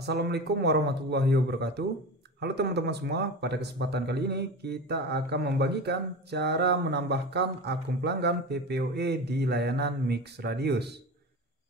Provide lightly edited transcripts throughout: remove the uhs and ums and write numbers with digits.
Assalamualaikum warahmatullahi wabarakatuh. Halo teman-teman semua, pada kesempatan kali ini kita akan membagikan cara menambahkan akun pelanggan PPOE di layanan MixRadius.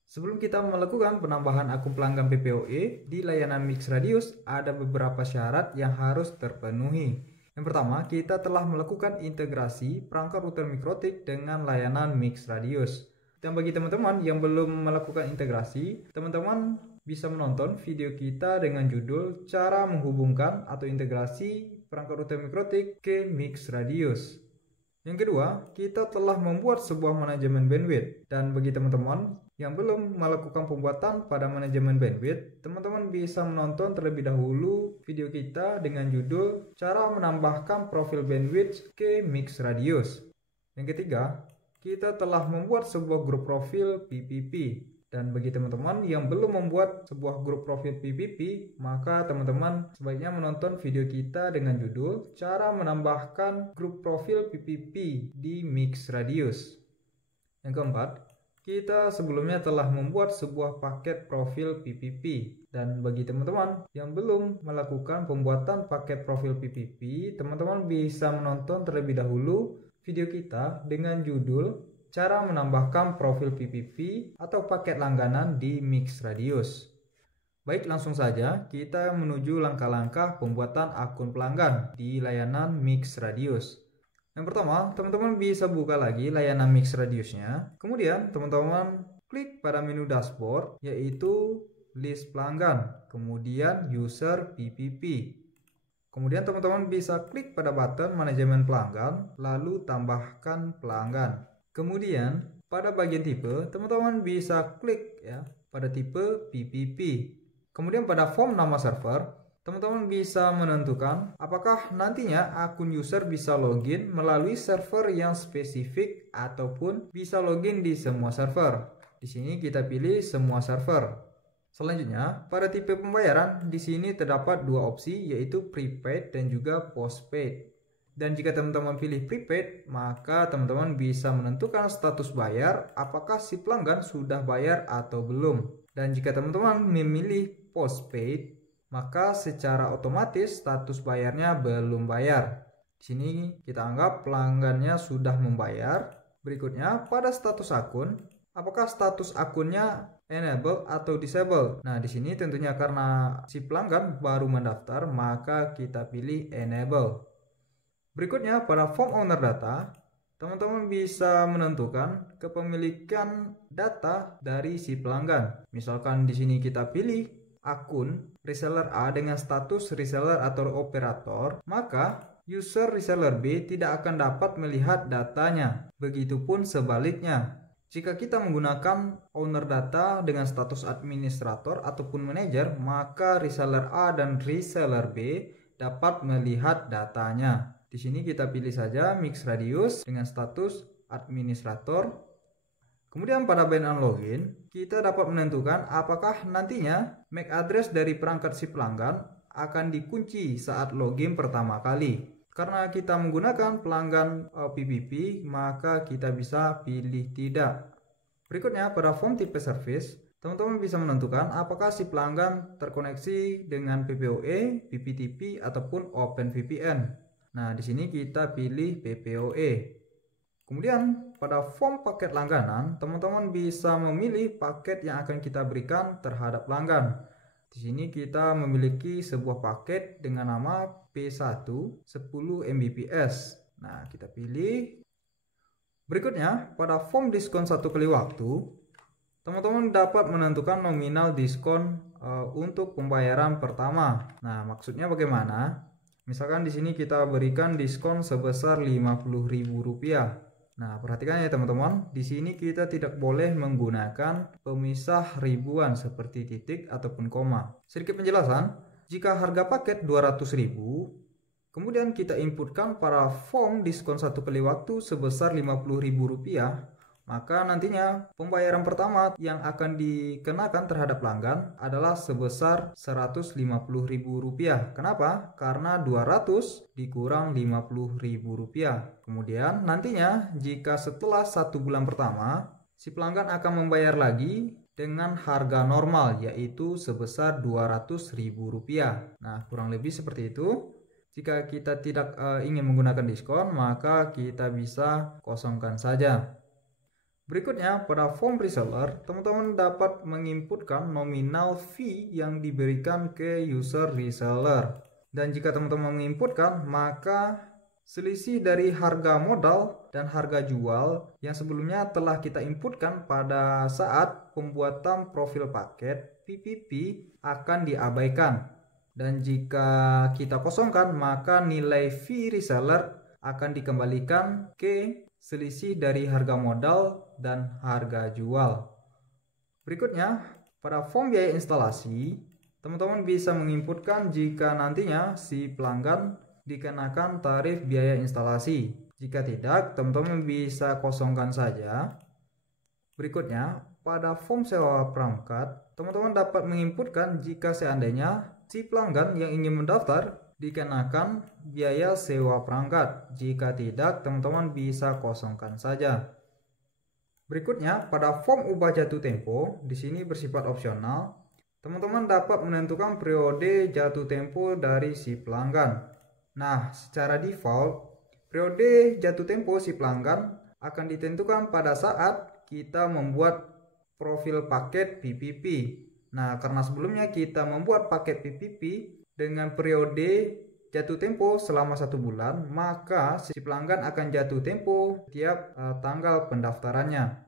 Sebelum kita melakukan penambahan akun pelanggan PPOE di layanan MixRadius, ada beberapa syarat yang harus terpenuhi. Yang pertama, kita telah melakukan integrasi perangkat router mikrotik dengan layanan MixRadius. Dan bagi teman-teman yang belum melakukan integrasi, teman-teman bisa menonton video kita dengan judul cara menghubungkan atau integrasi perangkat router mikrotik ke MixRadius. Yang kedua, kita telah membuat sebuah manajemen bandwidth. Dan bagi teman-teman yang belum melakukan pembuatan pada manajemen bandwidth, teman-teman bisa menonton terlebih dahulu video kita dengan judul cara menambahkan profil bandwidth ke MixRadius. Yang ketiga, kita telah membuat sebuah grup profil PPP. Dan bagi teman-teman yang belum membuat sebuah grup profil PPP, maka teman-teman sebaiknya menonton video kita dengan judul cara menambahkan grup profil PPP di MixRadius. Yang keempat, kita sebelumnya telah membuat sebuah paket profil PPP. Dan bagi teman-teman yang belum melakukan pembuatan paket profil PPP, teman-teman bisa menonton terlebih dahulu video kita dengan judul cara menambahkan profil PPP atau paket langganan di MixRadius. Baik, langsung saja kita menuju langkah-langkah pembuatan akun pelanggan di layanan MixRadius. Yang pertama, teman-teman bisa buka lagi layanan MixRadiusnya. Kemudian teman-teman klik pada menu dashboard, yaitu list pelanggan, kemudian user PPP. Kemudian teman-teman bisa klik pada button manajemen pelanggan, lalu tambahkan pelanggan. Kemudian pada bagian tipe, teman-teman bisa klik pada tipe PPP. Kemudian pada form nama server, teman-teman bisa menentukan apakah nantinya akun user bisa login melalui server yang spesifik ataupun bisa login di semua server. Di sini kita pilih semua server. Selanjutnya, pada tipe pembayaran, di sini terdapat dua opsi, yaitu prepaid dan juga postpaid. Dan jika teman-teman pilih prepaid, maka teman-teman bisa menentukan status bayar, apakah si pelanggan sudah bayar atau belum. Dan jika teman-teman memilih postpaid, maka secara otomatis status bayarnya belum bayar. Di sini kita anggap pelanggannya sudah membayar. Berikutnya, pada status akun, apakah status akunnya enable atau disable? Nah, di sini tentunya karena si pelanggan baru mendaftar, maka kita pilih enable. Berikutnya, pada form owner data, teman-teman bisa menentukan kepemilikan data dari si pelanggan. Misalkan di sini kita pilih akun reseller A dengan status reseller atau operator, maka user reseller B tidak akan dapat melihat datanya. Begitupun sebaliknya. Jika kita menggunakan owner data dengan status administrator ataupun manager, maka reseller A dan reseller B dapat melihat datanya. Di sini kita pilih saja MixRadius dengan status administrator. Kemudian pada band and login, kita dapat menentukan apakah nantinya MAC address dari perangkat si pelanggan akan dikunci saat login pertama kali. Karena kita menggunakan pelanggan PPP, maka kita bisa pilih tidak. Berikutnya, pada form tipe service, teman-teman bisa menentukan apakah si pelanggan terkoneksi dengan PPOE, PPTP, ataupun OpenVPN. Nah, di sini kita pilih PPOE. Kemudian, pada form paket langganan, teman-teman bisa memilih paket yang akan kita berikan terhadap pelanggan. Di sini kita memiliki sebuah paket dengan nama P1 10 Mbps. Nah, kita pilih. Berikutnya, pada form diskon 1 kali waktu, teman-teman dapat menentukan nominal diskon untuk pembayaran pertama. Nah, maksudnya bagaimana? Misalkan di sini kita berikan diskon sebesar Rp50.000. Nah, perhatikan ya teman-teman, di sini kita tidak boleh menggunakan pemisah ribuan seperti titik ataupun koma. Sedikit penjelasan, jika harga paket Rp200.000, kemudian kita inputkan pada form diskon 1 kali waktu sebesar Rp50.000, maka nantinya pembayaran pertama yang akan dikenakan terhadap pelanggan adalah sebesar Rp150.000. Kenapa? Karena 200 dikurang Rp50.000. Kemudian nantinya jika setelah 1 bulan pertama, si pelanggan akan membayar lagi dengan harga normal, yaitu sebesar Rp200.000. Nah, kurang lebih seperti itu. Jika kita tidak ingin menggunakan diskon, maka kita bisa kosongkan saja. Berikutnya, pada form reseller, teman-teman dapat menginputkan nominal fee yang diberikan ke user reseller. Dan jika teman-teman menginputkan, maka selisih dari harga modal dan harga jual yang sebelumnya telah kita inputkan pada saat pembuatan profil paket PPP akan diabaikan. Dan jika kita kosongkan, maka nilai fee reseller akan dikembalikan ke selisih dari harga modal dan harga jual. Berikutnya, pada form biaya instalasi, teman-teman bisa menginputkan jika nantinya si pelanggan dikenakan tarif biaya instalasi. Jika tidak, teman-teman bisa kosongkan saja. Berikutnya, pada form sewa perangkat, teman-teman dapat menginputkan jika seandainya si pelanggan yang ingin mendaftar dikenakan biaya sewa perangkat. Jika tidak, teman-teman bisa kosongkan saja. Berikutnya, pada form ubah jatuh tempo, di sini bersifat opsional. Teman-teman dapat menentukan periode jatuh tempo dari si pelanggan. Nah, secara default, periode jatuh tempo si pelanggan akan ditentukan pada saat kita membuat profil paket PPP. Nah, karena sebelumnya kita membuat paket PPP dengan periode jatuh tempo selama 1 bulan, maka si pelanggan akan jatuh tempo tiap tanggal pendaftarannya.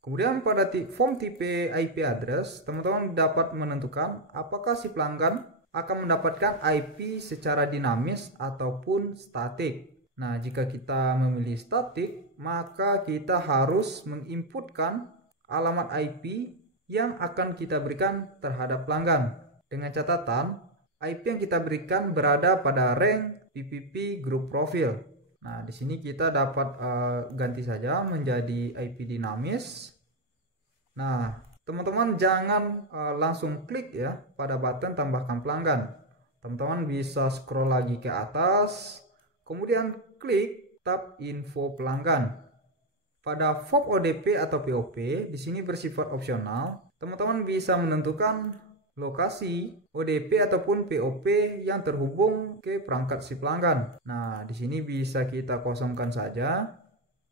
Kemudian pada form tipe IP address, teman-teman dapat menentukan apakah si pelanggan akan mendapatkan IP secara dinamis ataupun statik. Nah, jika kita memilih statik, maka kita harus menginputkan alamat IP yang akan kita berikan terhadap pelanggan. Dengan catatan, IP yang kita berikan berada pada rank PPP group profil. Nah, di sini kita dapat ganti saja menjadi IP dinamis. Nah, teman-teman jangan langsung klik ya pada button tambahkan pelanggan. Teman-teman bisa scroll lagi ke atas, kemudian klik tab info pelanggan. Pada form ODP atau POP, di sini bersifat opsional. Teman-teman bisa menentukan lokasi ODP ataupun POP yang terhubung ke perangkat si pelanggan. Nah, di sini bisa kita kosongkan saja.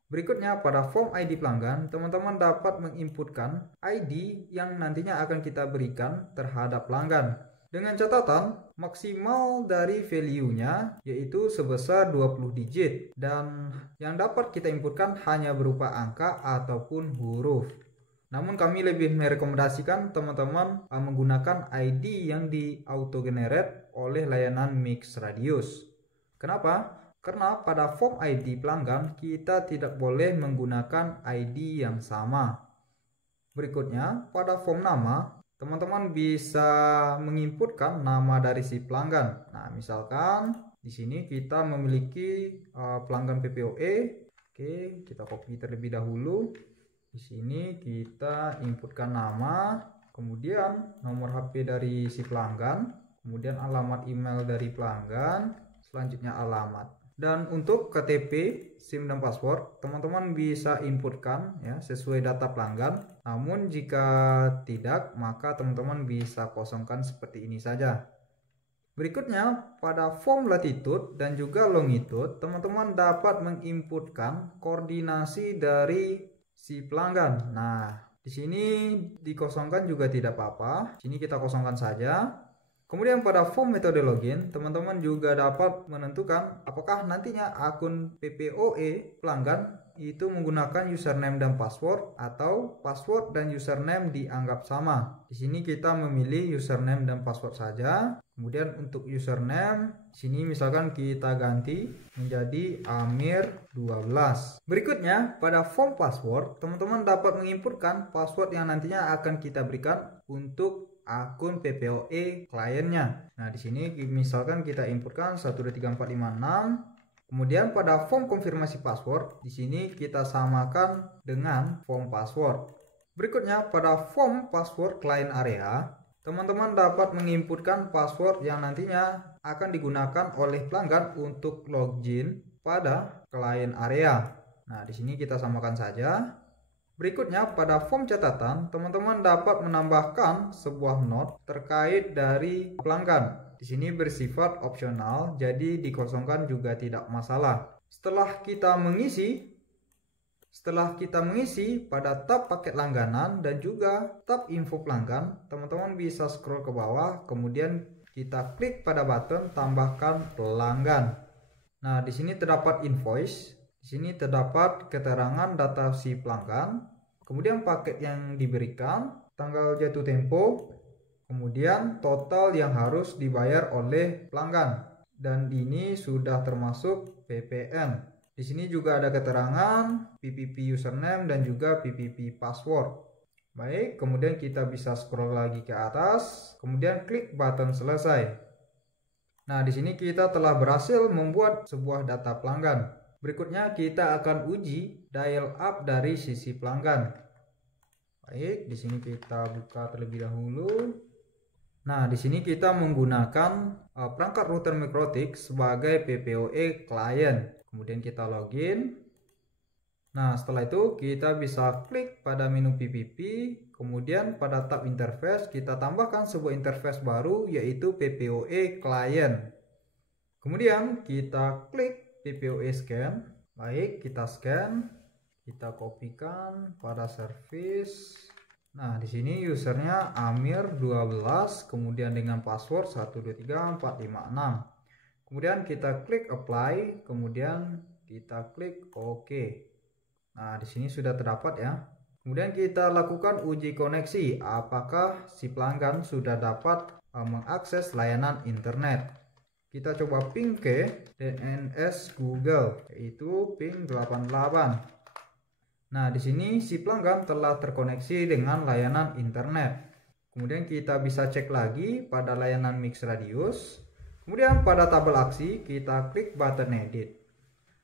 Berikutnya, pada form ID pelanggan, teman-teman dapat menginputkan ID yang nantinya akan kita berikan terhadap pelanggan. Dengan catatan, maksimal dari value-nya yaitu sebesar 20 digit dan yang dapat kita inputkan hanya berupa angka ataupun huruf. Namun kami lebih merekomendasikan teman-teman menggunakan ID yang di auto generate oleh layanan MixRadius. Kenapa? Karena pada form ID pelanggan kita tidak boleh menggunakan ID yang sama. Berikutnya, pada form nama, teman-teman bisa menginputkan nama dari si pelanggan. Nah, misalkan di sini kita memiliki pelanggan PPOE. Oke, kita copy terlebih dahulu. Di sini kita inputkan nama, kemudian nomor HP dari si pelanggan, kemudian alamat email dari pelanggan, selanjutnya alamat. Dan untuk KTP, SIM dan password, teman-teman bisa inputkan ya sesuai data pelanggan. Namun jika tidak, maka teman-teman bisa kosongkan seperti ini saja. Berikutnya, pada form latitude dan juga longitude, teman-teman dapat menginputkan koordinasi dari si pelanggan. Nah, di sini dikosongkan juga tidak apa-apa. Sini kita kosongkan saja. Kemudian pada form metode login, teman-teman juga dapat menentukan apakah nantinya akun PPOE pelanggan itu menggunakan username dan password atau password dan username dianggap sama. Di sini kita memilih username dan password saja. Kemudian untuk username, sini misalkan kita ganti menjadi Amir12. Berikutnya, pada form password, teman-teman dapat menginputkan password yang nantinya akan kita berikan untuk akun PPOE kliennya. Nah, di sini misalkan kita inputkan 123456. Kemudian pada form konfirmasi password, di sini kita samakan dengan form password. Berikutnya pada form password client area, teman-teman dapat menginputkan password yang nantinya akan digunakan oleh pelanggan untuk login pada client area. Nah, di sini kita samakan saja. Berikutnya, pada form catatan, teman-teman dapat menambahkan sebuah not terkait dari pelanggan. Di sini bersifat opsional, jadi dikosongkan juga tidak masalah. Setelah kita mengisi pada tab paket langganan dan juga tab info pelanggan, teman-teman bisa scroll ke bawah, kemudian kita klik pada button tambahkan pelanggan. Nah, di sini terdapat invoice. Di sini terdapat keterangan data si pelanggan, kemudian paket yang diberikan, tanggal jatuh tempo, kemudian total yang harus dibayar oleh pelanggan. Dan ini sudah termasuk PPN. Di sini juga ada keterangan PPP username dan juga PPP password. Baik, kemudian kita bisa scroll lagi ke atas, kemudian klik button selesai. Nah, di sini kita telah berhasil membuat sebuah data pelanggan. Berikutnya kita akan uji dial up dari sisi pelanggan. Baik, di sini kita buka terlebih dahulu. Nah, di sini kita menggunakan perangkat router MikroTik sebagai PPOE client. Kemudian kita login. Nah, setelah itu kita bisa klik pada menu PPP, kemudian pada tab interface kita tambahkan sebuah interface baru yaitu PPOE client. Kemudian kita klik PPOE scan. Baik, kita scan, kita kopikan pada service. Nah, di sini usernya Amir12, kemudian dengan password 123456. Kemudian kita klik apply, kemudian kita klik OK. Nah, di sini sudah terdapat ya. Kemudian kita lakukan uji koneksi, apakah si pelanggan sudah dapat mengakses layanan internet. Kita coba ping ke DNS Google, yaitu ping 88. Nah, di sini si pelanggan telah terkoneksi dengan layanan internet. Kemudian kita bisa cek lagi pada layanan Mix Radius. Kemudian pada tabel aksi kita klik button edit.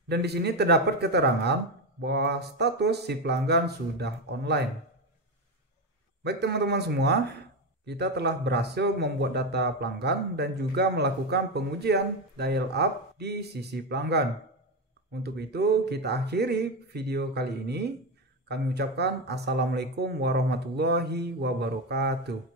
Dan di sini terdapat keterangan bahwa status si pelanggan sudah online. Baik teman-teman semua, kita telah berhasil membuat data pelanggan dan juga melakukan pengujian dial up di sisi pelanggan. Untuk itu kita akhiri video kali ini. Kami ucapkan Assalamualaikum warahmatullahi wabarakatuh.